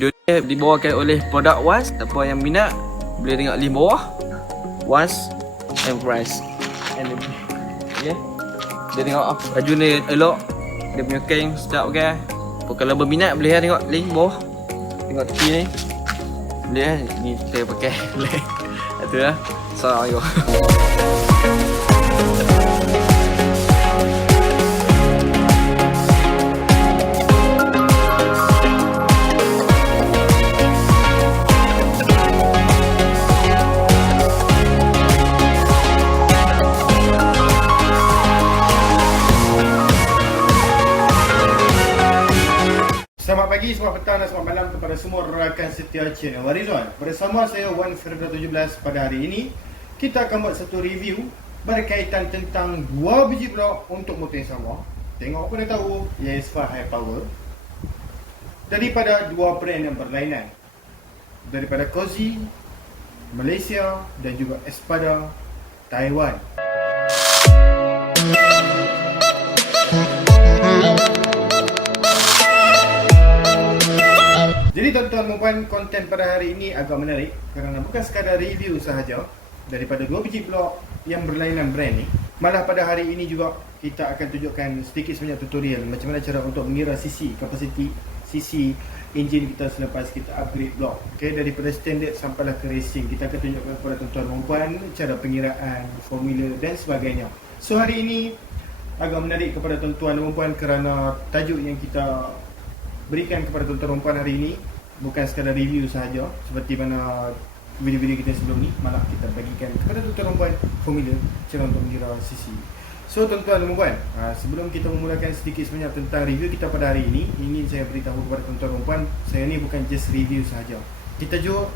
Video ni dibawakan oleh produk Was. Siapa yang minat boleh tengok link bawah. Was and price. And okay. Dia tengok baju ni elok. Dia punya kain sedap kan. Kalau berminat boleh tengok link bawah. Tengok tepi ni. Boleh ni saya pakai. Itu lah. Assalamualaikum. Selamat pagi, selamat petang dan selamat malam kepada semua rakan setia channel Warizwan. Bersama saya Wan Firda 17 pada hari ini, kita akan buat satu review berkaitan tentang dua biji blok untuk motor yang sama. Tengok apa dah tahu, Yespa High Power. Daripada dua brand yang berlainan. Daripada Cozy, Malaysia dan juga Espada, Taiwan. Jadi tuan-tuan dan puan, konten pada hari ini agak menarik kerana bukan sekadar review sahaja daripada dua biji blok yang berlainan brand ni. Malah pada hari ini juga kita akan tunjukkan sedikit sebanyak tutorial macam mana cara untuk mengira sisi, kapasiti sisi enjin kita selepas kita upgrade blok. Okay, daripada standard sampailah ke racing. Kita akan tunjukkan kepada tuan-tuan dan puan cara pengiraan, formula dan sebagainya. So hari ini agak menarik kepada tuan-tuan dan puan kerana tajuk yang kita berikan kepada tuan-tuan dan puan hari ini bukan sekadar review sahaja seperti mana video-video kita sebelum ni, malah kita bagikan kepada tuan-tuan dan puan formula cara untuk mengira sisi. So tuan-tuan dan puan, sebelum kita memulakan sedikit sebanyak tentang review kita pada hari ini, ingin saya beritahu kepada tuan-tuan dan puan, saya ni bukan just review sahaja. Kita juga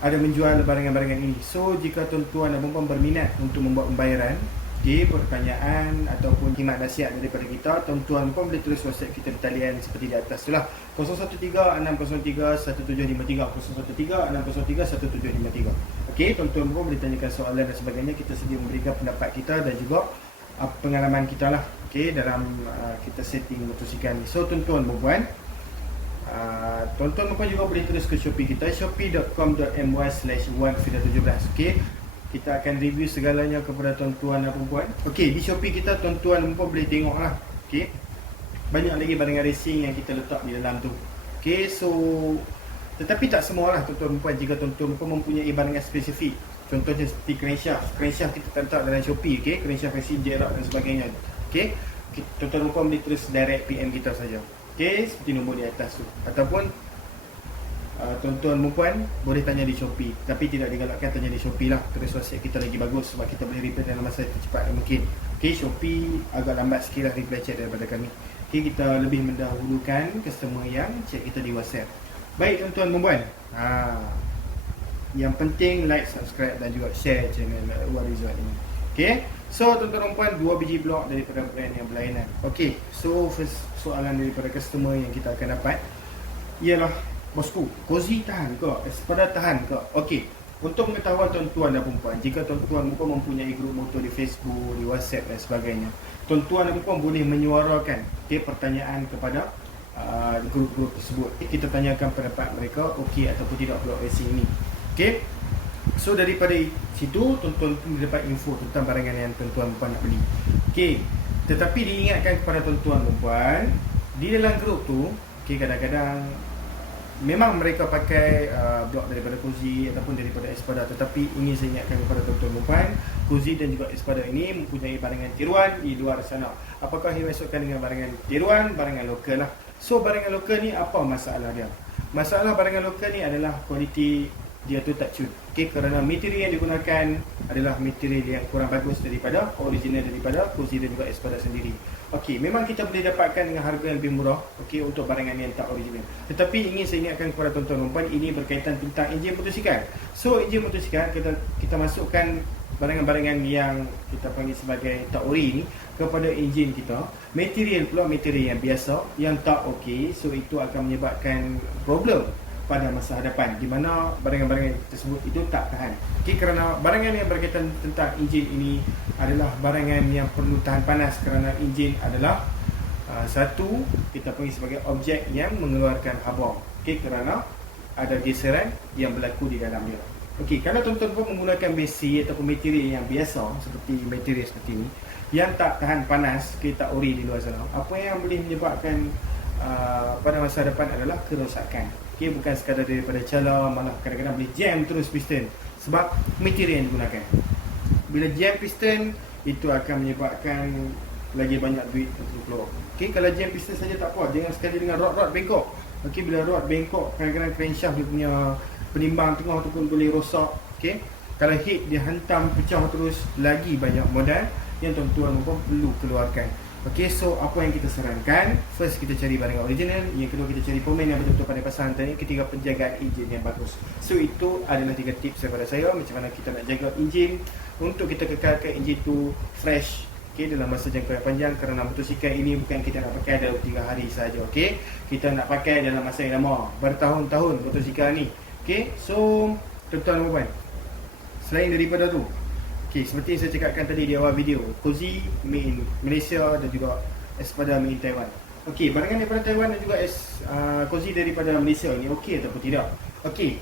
ada menjual barangan-barangan ini. So jika tuan-tuan dan puan berminat untuk membuat pembayaran, pertanyaan ataupun khidmat nasihat daripada kita, tuan-tuan pun boleh tulis WhatsApp kita di talian seperti di atas tu lah, 013-603-1753, 013-603-1753. Okey, tuan-tuan pun boleh tanyakan soalan dan sebagainya. Kita sedia memberikan pendapat kita dan juga pengalaman kita lah, okey, dalam kita setting motosikal ni. So tuan-tuan dan puan, tuan-tuan dan puan juga boleh tulis ke Shopee kita, shopee.com.my/1fida17. okey. Kita akan review segalanya kepada tuan-tuan dan puan. Okey, di Shopee kita tuan-tuan dan puan boleh tengok lah. Okey, banyak lagi barangan racing yang kita letak di dalam tu. Okey, so tetapi tak semua lah tuan-tuan dan puan. Jika tuan-tuan dan puan mempunyai barangan spesifik, contohnya seperti crankshaft kita letak dalam Shopee. Okey, crankshaft racing, jarak dan sebagainya. Okey, tuan-tuan dan puan boleh tulis direct PM kita saja. Okey, seperti nombor di atas tu. Ataupun tuan-tuan dan puan boleh tanya di Shopee, tapi tidak digalakkan tanya di Shopee lah. Terus WhatsApp kita lagi bagus sebab kita boleh reply dalam masa tercepat yang mungkin. Okey, Shopee agak lambat sikit lah reply chat daripada kami. Okey, kita lebih mendahulukan customer yang chat kita di WhatsApp. Baik tuan-tuan dan puan, yang penting like, subscribe dan juga share channel Warizwan ini. Okey, so tuan-tuan dan puan, dua biji blok daripada brand yang berlainan. Okey, so first soalan daripada customer yang kita akan dapat ialah, bosku, Cozy tahan ke? Espada tahan ke? Okey, untuk pengetahuan tuan-tuan dan puan, jika tuan-tuan dan puan mempunyai grup motor di Facebook, di WhatsApp dan sebagainya, tuan-tuan dan puan boleh menyuarakan pertanyaan kepada grup-grup tersebut. Kita tanyakan pendapat mereka, okey ataupun tidak blok racing ini. Okey, so daripada situ tuan-tuan pun dapat info tentang barangan yang tuan-tuan dan puan nak beli. Okey, tetapi diingatkan kepada tuan-tuan dan puan, di dalam grup tu, okey, kadang-kadang memang mereka pakai blok daripada Cozy ataupun daripada Espada, tetapi ingin saya ingatkan kepada tuan-tuan dan puan, Cozy dan juga Espada ini mempunyai barangan tiruan di luar sana. Apakah yang dimaksudkan dengan barangan tiruan? Barangan lokal lah. So barangan lokal ni apa masalah dia? Masalah barangan lokal ni adalah kualiti dia tu tak cun. Okey, kerana material yang digunakan adalah material yang kurang bagus daripada original daripada Cozy dan juga Espada sendiri. Okey, memang kita boleh dapatkan dengan harga yang lebih murah, okey, untuk barangan yang tak original. Tetapi ingin saya ingatkan kepada tuan-tuan dan puan, ini berkaitan tentang enjin motosikal. So enjin motosikal kita masukkan barangan-barangan yang kita panggil sebagai tak ori ni kepada enjin kita. Material pula material yang biasa yang tak okey, so itu akan menyebabkan problem pada masa hadapan di mana barangan-barangan tersebut itu tak tahan. Okey, kerana barangan yang berkaitan tentang enjin ini adalah barangan yang perlu tahan panas kerana enjin adalah satu kita panggil sebagai objek yang mengeluarkan haba. Okey, kerana ada geseran yang berlaku di dalam dia. Okey, kalau tuan-tuan pun menggunakan besi ataupun material yang biasa seperti material seperti ini yang tak tahan panas, tak ori di luar sana, apa yang boleh menyebabkan pada masa depan adalah kerosakan. Okey, bukan sekadar daripada cala, malah kadang-kadang boleh jam terus piston sebab material yang digunakan. Bila jam piston, itu akan menyebabkan lagi banyak duit untuk keluar. Okey, kalau jam piston saja tak apa, jangan sekali dengan rod-rod bengkok. Okey, bila rod bengkok, kadang-kadang crankshaft dia punya penimbang tengah tu pun boleh rosak. Okey, kalau head dia hantam pecah terus, lagi banyak modal yang tuan-tuan pun perlu keluarkan. Okey, so apa yang kita sarankan? First, kita cari barang original. Yang kedua, kita cari pemain yang betul-betul pandai pasang hantar ni. Ketiga, penjagaan enjin yang bagus. So itu adalah 3 tips daripada saya macam mana kita nak jaga enjin untuk kita kekalkan enjin tu fresh, okey, dalam masa jangka yang panjang. Kerana motosikal ini bukan kita nak pakai dalam 3 hari saja, okey. Kita nak pakai dalam masa yang lama, bertahun-tahun motosikal ni. Okey, so tuan-tuan dan puan, selain daripada tu, okey, seperti yang saya cakapkan tadi di awal video, Cozy made in Malaysia dan juga Espada made in Taiwan. Okey, barangan daripada Taiwan dan juga Cozy daripada Malaysia ni okey ataupun tidak? Okey,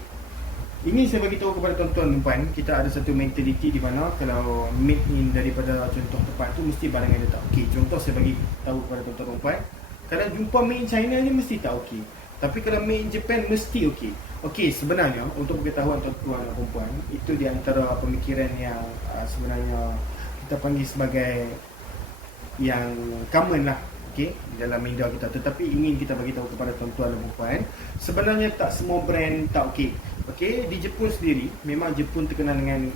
ini saya bagi tahu kepada tuan-tuan dan puan, kita ada satu mentaliti di mana kalau made in daripada contoh tempat tu mesti barangan dia tak okey. Contoh saya bagi tahu kepada tuan-tuan dan puan, kalau jumpa made in China ni mesti tak okey. Tapi kalau made in Japan mesti okey. Okey, sebenarnya untuk pengetahuan tuan-tuan dan puan, itu di antara pemikiran yang sebenarnya kita panggil sebagai yang common lah, okey, dalam media kita. Tetapi ingin kita bagi tahu kepada tuan-tuan dan puan, sebenarnya tak semua brand tak okey. Okey, di Jepun sendiri, memang Jepun terkenal dengan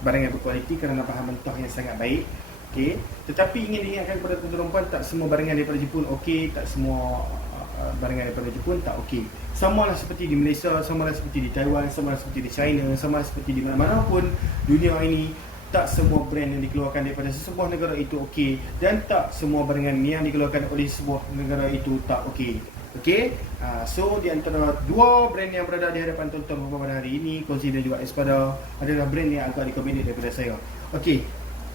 barang yang berkualiti kerana bahan mentah yang sangat baik. Okey, tetapi ingin diingatkan kepada tuan-tuan dan puan, tak semua barangan daripada Jepun okey, tak semua barangan daripada Jepun tak okey. Sama lah seperti di Malaysia, sama lah seperti di Taiwan, sama lah seperti di China, sama lah seperti di mana-mana pun dunia ini, tak semua brand yang dikeluarkan daripada sebuah negara itu okey, dan tak semua barangan yang dikeluarkan oleh sebuah negara itu tak okey. Okey, so di antara 2 brand yang berada di hadapan tuan-tuan pada hari ini, Cozy dan juga Espada, adalah brand yang agak recommended daripada saya. Okey,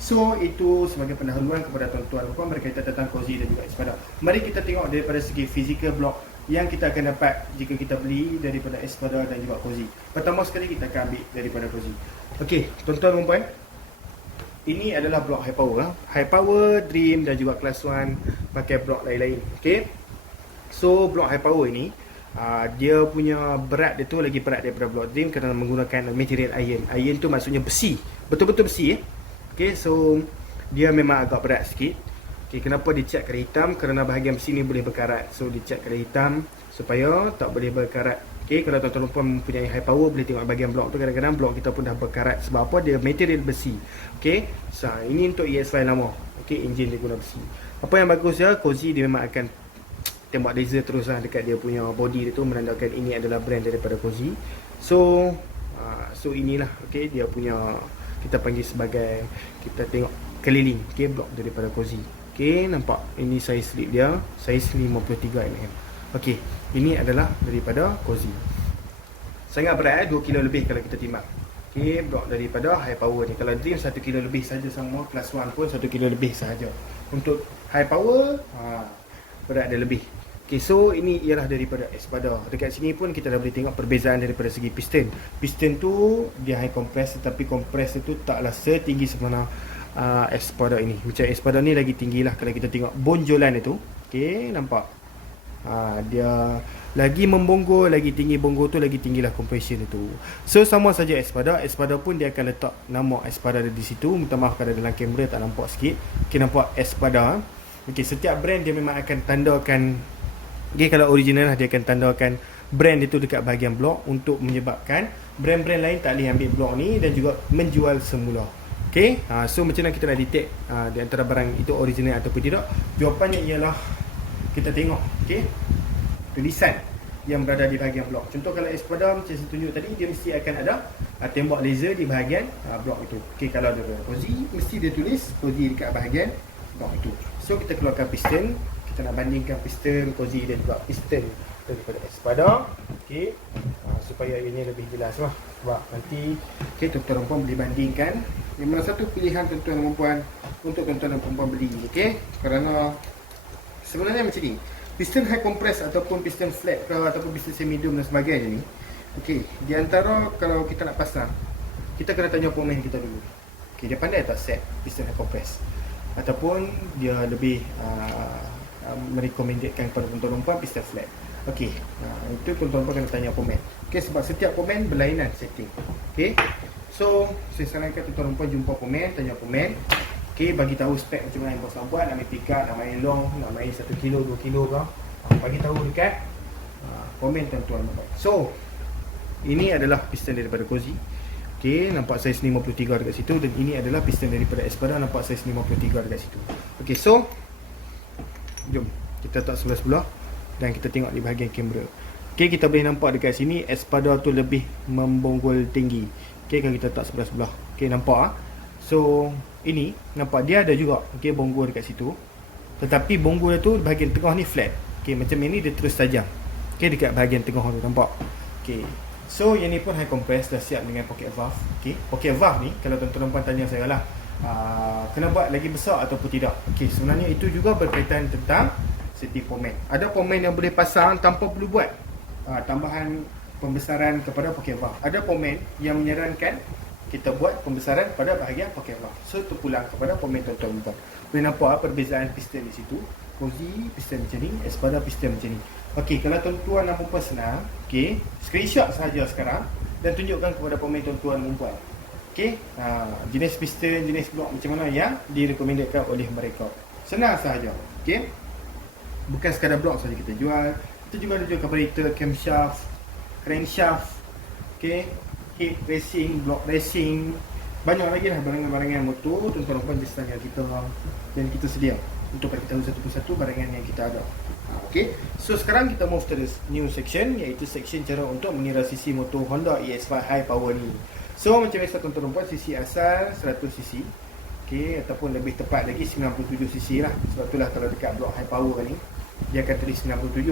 so itu sebagai pendahuluan kepada tuan-tuan dan puan berkaitan tentang Cozy dan juga Espada. Mari kita tengok daripada segi physical block yang kita akan dapat jika kita beli daripada Espada dan juga Cozy. Pertama sekali kita akan ambil daripada Cozy. Okey, tuan-tuan dan puan, ini adalah blok high power lah. High power, Dream dan juga Class 1 pakai blok lain-lain. Okey, so blok high power ini dia punya berat dia tu lagi berat daripada blok Dream kerana menggunakan material iron. Iron tu maksudnya besi, betul-betul besi. Okey, so dia memang agak berat sikit. Okey, kenapa dicat kala hitam? Kerana bahagian besi ni boleh berkarat. So dicat kala hitam supaya tak boleh berkarat. Okey, kalau tuan-tuan puan mempunyai high power, boleh tengok bahagian blok tu, kadang-kadang blok kita pun dah berkarat. Sebab apa? Dia material besi. Okey, so ini untuk EX5 lama. Okey, enjin dia guna besi. Apa yang bagus ya, Cozy dia memang akan tembak laser terus lah dekat dia punya body dia tu, menandakan ini adalah brand daripada Cozy. So inilah, okey, dia punya, kita panggil sebagai, kita tengok keliling, okey, blok daripada Cozy. Okey, nampak ini size slip dia, size 53 mm. Okey, ini adalah daripada Cozy. Sangat berat, 2 kilo lebih kalau kita timbang. Okey, blok daripada high power ni. Kalau Dream 1 kilo lebih saja sama, Class 1 pun 1 kilo lebih sahaja. Untuk high power, berat dia lebih. Okey, so ini ialah daripada Espada. Dekat sini pun kita dah boleh tengok perbezaan daripada segi piston. Piston tu dia high compress, tetapi compress itu taklah setinggi sebenarnya Espada ini. Macam Espada ni lagi tinggi lah kalau kita tengok bonjolan itu. Okey, nampak? Dia lagi membonggol, lagi tinggi bonggol tu, lagi tinggilah compression itu. So sama saja Espada. Espada pun dia akan letak nama Espada di situ. Minta maaf kalau dalam kamera tak nampak sikit. Okey, nampak Espada. Okey, setiap brand dia memang akan tandakan. Okey, kalau original lah dia akan tandakan brand itu dekat bahagian blok untuk menyebabkan brand-brand lain tak boleh ambil blok ni dan juga menjual semula. Okey, so macam mana kita nak detect di antara barang itu original ataupun tidak? Jawapannya ialah kita tengok, okey, tulisan yang berada di bahagian blok. Contoh kalau Espada macam saya tunjuk tadi, dia mesti akan ada tembak laser di bahagian blok itu. Okey, kalau ada Cozy mesti dia tulis Cozy dekat bahagian blok itu. So kita keluarkan piston, kita nak bandingkan piston Cozy dan juga piston daripada Espada. Okey, supaya ini lebih jelas lah. Sebab nanti tuan-tuan dan puan boleh bandingkan. Memang satu pilihan tuan-tuan dan puan untuk tuan-tuan dan puan beli. Okey, kerana sebenarnya macam ni, piston high compress ataupun piston flat ke ataupun piston semi medium dan sebagainya ni, okey, di antara kalau kita nak pasang, kita kena tanya pemain kita dulu. Okey, dia pandai tak set piston high compress ataupun dia lebih merekomendkan kepada tuan-tuan piston flat. Okey, itu tuan-tuan kena tanya pemain. Okey, sebab setiap pemain berlainan setting. Okey. So, saya sarankan tuan-tuan jumpa pemain, tanya pemain. Okey, bagi tahu spek macam mana yang bos nak buat, nak main pick-up, nak main long, nak main 1 kilo, 2 kilo ke. Bagi tahu dekat komen tuan-tuan. So, ini adalah piston daripada Cozy. Okey, nampak saiz 53 dekat situ, dan ini adalah piston daripada Espada, nampak saiz 53 dekat situ. Okey, so jom kita letak sebelah-sebelah dan kita tengok di bahagian kamera. Okey, kita boleh nampak dekat sini Espada tu lebih membonggol tinggi. Okey, kalau kita letak sebelah-sebelah. Okey, nampak So, ini nampak dia ada juga bonggol dekat situ. Tetapi bonggol tu bahagian tengah ni flat. Macam ini dia terus tajam. Dekat bahagian tengah tu nampak. So, yang ni pun high compress dah siap dengan pocket valve. Pocket valve ni kalau tuan-tuan tanya saya lah, kena buat lagi besar ataupun tidak. Sebenarnya itu juga berkaitan tentang setting pomen. Ada pomen yang boleh pasang tanpa perlu buat tambahan pembesaran kepada pocket valve. Ada pomen yang menyarankan kita buat pembesaran pada bahagian pocket valve. So, terpulang kepada pomen tuan-tuan. Boleh nampak perbezaan piston di situ. Cozy piston macam ni, Espada piston macam ni. Kalau tuan-tuan nak perempuan senang, screenshot sahaja sekarang dan tunjukkan kepada pomen tuan-tuan perempuan. Jenis piston, jenis blok macam mana yang direkomendkan oleh mereka. Senang sahaja. Bukan sekadar blok saja kita jual. Kita juga ada jual carburetor, camshaft, crankshaft, heat racing, block racing, banyak lagi lah barangan-barangan motor tuan-tuan di setangan kita, dan kita sedia untuk bagi tahu satu persatu barangan yang kita ada. So sekarang kita move to the new section, iaitu section cara untuk mengira sisi motor Honda EX5 high power ni. So macam biasa tuan-tuan, sisi asal 100cc, ataupun lebih tepat lagi 97cc lah. Sebab itulah kalau dekat blok high power ni dia akan tulis 97.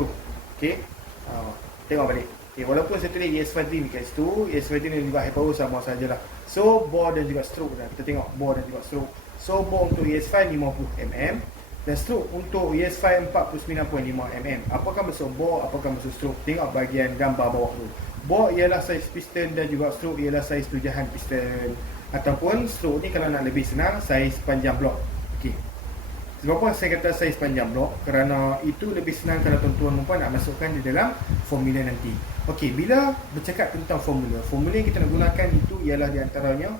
Tengok balik. Walaupun saya tulis EX5 Dream kat situ, EX5 Dream dan juga high power sama sajalah. So bore dan juga stroke dah. Kita tengok bore dan juga stroke. So bore untuk EX5 50mm dan stroke untuk EX5 49.5mm. Apakah maksud bore, apakah maksud stroke? Tengok bahagian gambar bawah tu. Bore ialah saiz piston dan juga stroke ialah saiz tujahan piston. Ataupun stroke ni kalau nak lebih senang, saiz panjang blok. Sebab apa saya kata saiz panjang blok? Kerana itu lebih senang kalau tuan-tuan nak masukkan di dalam formula nanti. Bila bercakap tentang formula yang kita nak gunakan itu ialah di antaranya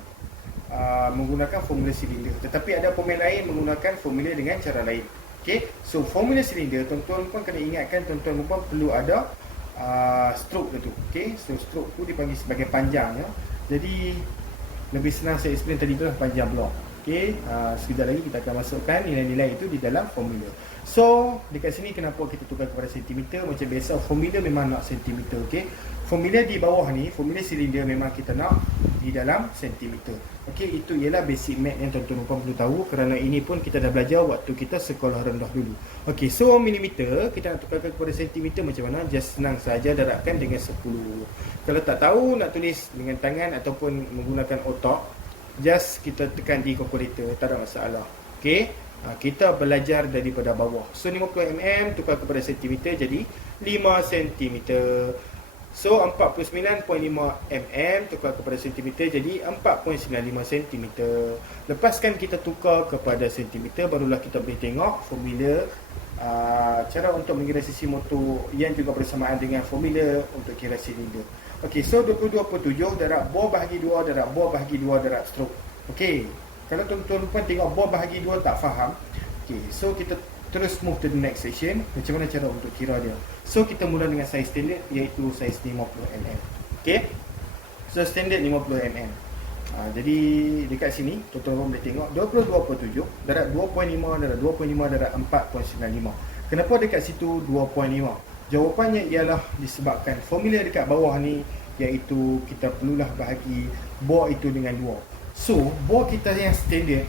menggunakan formula silinder. Tetapi ada pemain lain menggunakan formula dengan cara lain. So formula silinder, tuan-tuan pun kena ingatkan, tuan-tuan pun perlu ada stroke tu. So stroke tu dipanggil sebagai panjangnya. Jadi lebih senang saya explain tadi tu lah panjang blok. Sekejap lagi kita akan masukkan nilai-nilai itu di dalam formula. So, dekat sini kenapa kita tukar kepada sentimeter? Macam biasa, formula memang nak sentimeter. Formula di bawah ni, formula silinder memang kita nak di dalam sentimeter. Itu ialah basic math yang tuan-tuan perlu tahu, kerana ini pun kita dah belajar waktu kita sekolah rendah dulu. So milimeter kita nak tukarkan kepada sentimeter macam mana? Just senang saja, darabkan dengan 10. Kalau tak tahu nak tulis dengan tangan ataupun menggunakan otak, just kita tekan di kalkulator, tak ada masalah. Kita belajar daripada bawah. So 50mm tukar kepada sentimeter jadi 5 cm. So 49.5mm tukar kepada sentimeter jadi 4.95 cm. Lepaskan kita tukar kepada sentimeter, barulah kita boleh tengok formula cara untuk mengira sisi motor yang juga bersamaan dengan formula untuk kira silinder. So 22.7 darab bore bahagi 2 darab bore bahagi 2 darab stroke. Kalau tuan-tuan pun tengok bore bahagi 2 tak faham, so kita terus move to the next section. Macam mana cara untuk kira dia? So kita mula dengan saiz standard, iaitu saiz 50mm. So standard 50mm. Jadi dekat sini tuan-tuan boleh tengok 22.7 darab 2.5 darab 2.5 darab 4.95. Kenapa dekat situ 2.5? Jawapannya ialah disebabkan formula dekat bawah ni, iaitu kita perlulah bahagi bore itu dengan 2. So bore kita yang standard,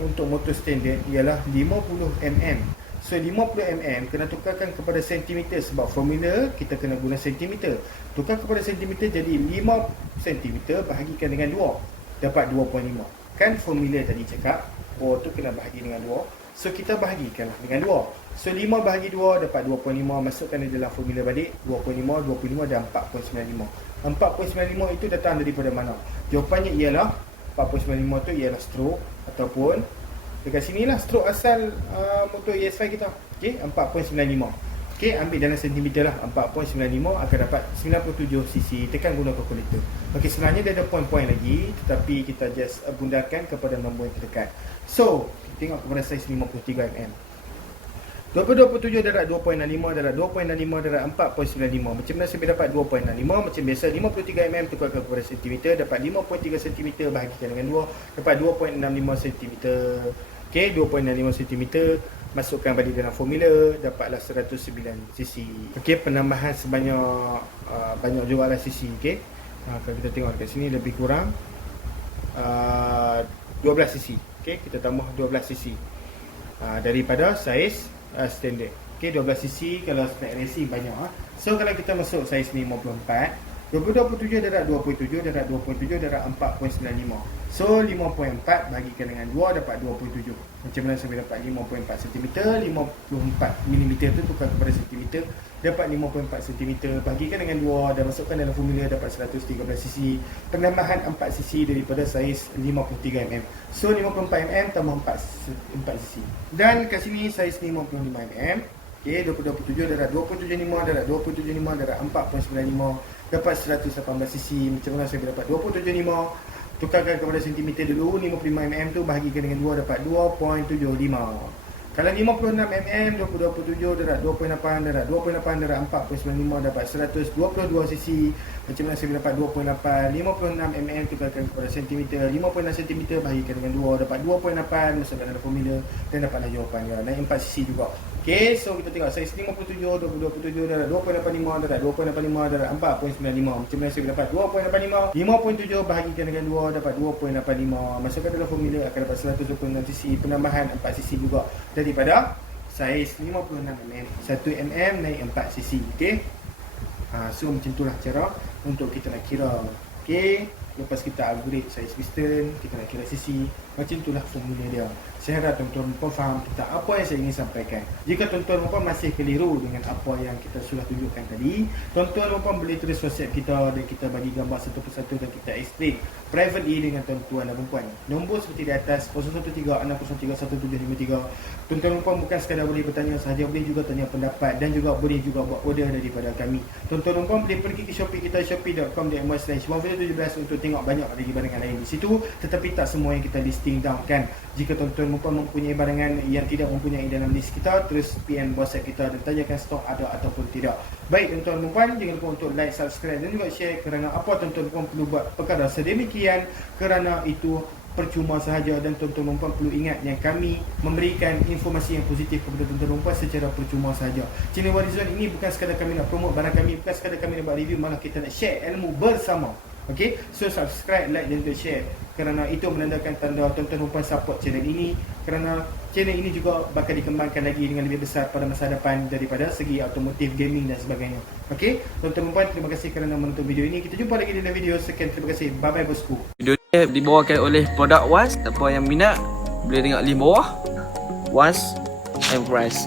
untuk motor standard ialah 50mm. So 50mm kena tukarkan kepada sentimeter, sebab formula kita kena guna sentimeter. Tukar kepada sentimeter jadi 5 cm bahagikan dengan 2 dapat 2.5. Kan formula tadi cakap bore tu kena bahagi dengan 2. So kita bahagikanlah dengan 2. So 5 bahagi 2 dapat 2.5. Masukkan di dalam formula balik. 2.5, 25 dan 4.95. 4.95 itu datang daripada mana? Jawapannya ialah 4.95 tu ialah stroke ataupun dekat sinilah stroke asal motor ES5 kita. Okey, 4.95. Okey, ambil dalam sentimeter lah. 4.95 akan dapat 97 cc. Tekan guna kalkulator. Okey, sebenarnya dia ada poin-poin lagi, tetapi kita just gundakan kepada nombor yang terdekat. So, kita tengok kepada saiz 53 mm. 27 darab 2.65 darab 2.65 darab 4.95. Macam mana saya dapat 2.65? Macam biasa 53 mm tukarkan kepada cm, dapat 5.3 cm bahagikan dengan 2, dapat 2.65 cm. Okey, 2.65 cm masukkan balik dalam formula, dapatlah 109 cc. Okey, penambahan sebanyak banyak jugalah cc. Okey, kalau kita tengok dekat sini lebih kurang 12 cc. Okey, kita tambah 12 cc daripada saiz standard. Okey, 12 cc kalau spek racing banyak. So kalau kita masuk saiz 54, 27 darab 27 darab 27 darab 4.95. So 5.4 bahagikan dengan 2 dapat 27. Macam mana saya dapat 5.4 cm? 54 mm tu tukar kepada cm, dapat 5.4 cm bahagikan dengan 2 dan masukkan dalam formula, dapat 113 cc. Penambahan 4 cc daripada saiz 53 mm. So 54 mm tambah 4 cc. Dan kat sini saiz 55 mm. Okey, 27 darab 2.75 darab 2.75 darab 4.95 dapat 118 cc. Macam mana saya dapat 2.75? Tukarkan kepada centimeter dulu. 55 mm tu bahagikan dengan 2 dapat 2.75. Kalau 56 mm, 27 darab 2.8 darab 2.8 darab 4.95 dapat 122 cc. Macam mana saya dapat 2.8? 56 mm tukarkan kepada centimeter. 56 cm bahagikan dengan 2 dapat 2.8. Masukkan dalam formula dan dapatlah jawapannya. Naik 4 cc juga. Okey, so kita tengok saiz 57, 27 darab 2.85 darab 2.85 darab 4.95. Macam mana saya dapat 2.85? 5.7 bahagikan dengan 2 dapat 2.85. Masukkan dalam formula akan dapat 126 cc. Penambahan 4 cc juga daripada saiz 56 mm. 1 mm naik 4 cc. Okey. So macam itulah cara untuk kita nak kira. Okey, lepas kita upgrade saiz piston, kita nak kira cc. Macam itulah formula dia. Saya harap tuan-tuan faham tentang apa yang saya ingin sampaikan. Jika tuan-tuan masih keliru dengan apa yang kita sudah tunjukkan tadi, tuan-tuan boleh tulis WhatsApp kita dan kita bagi gambar satu persatu dan kita explain privately dengan tuan-tuan dan puan. Nombor seperti di atas 013-603-1753. Tuan-tuan bukan sekadar boleh bertanya sahaja, boleh juga tanya pendapat dan juga boleh juga buat order daripada kami. Tuan-tuan boleh pergi ke Shopee kita, shopee.com.my/117 untuk tengok banyak lagi barangan lain di situ, tetapi tak semua yang kita listing down kan. Jika tuan-tuan mempunyai barangan yang tidak mempunyai dalam list kita, terus PM WhatsApp kita dan tanyakan stok ada ataupun tidak. Baik tuan-tuan dan puan, jangan lupa untuk like, subscribe dan juga share, kerana apa tuan-tuan dan puan perlu buat perkara sedemikian kerana itu percuma sahaja, dan tuan-tuan dan puan perlu ingat yang kami memberikan informasi yang positif kepada tuan-tuan dan puan secara percuma sahaja. Channel Warizon ini bukan sekadar kami nak promote barang kami, bukan sekadar kami nak buat review, malah kita nak share ilmu bersama. Okey, so subscribe, like dan juga share, kerana itu menandakan tanda tuan-tuan dan puan support channel ini, kerana channel ini juga bakal dikembangkan lagi dengan lebih besar pada masa depan daripada segi automotif, gaming dan sebagainya. Okey, tuan-tuan dan puan, terima kasih kerana menonton video ini. Kita jumpa lagi dalam video sekian. Terima kasih. Bye bye bosku. Video ni dibawakan oleh produk Was. Siapa yang minat boleh tengok link bawah. Was and price.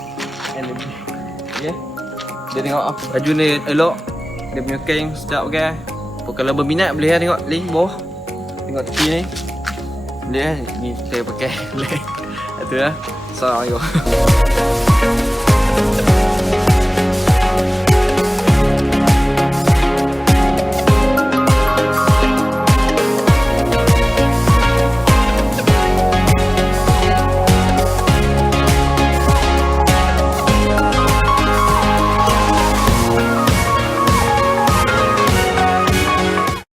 Okay. Dia tengok baju ni elok. Dia punya kain sedap pakai. Kalau berminat boleh tengok link bawah. Tengok tepi ni. Boleh ni saya pakai. Itu lah. Assalamualaikum.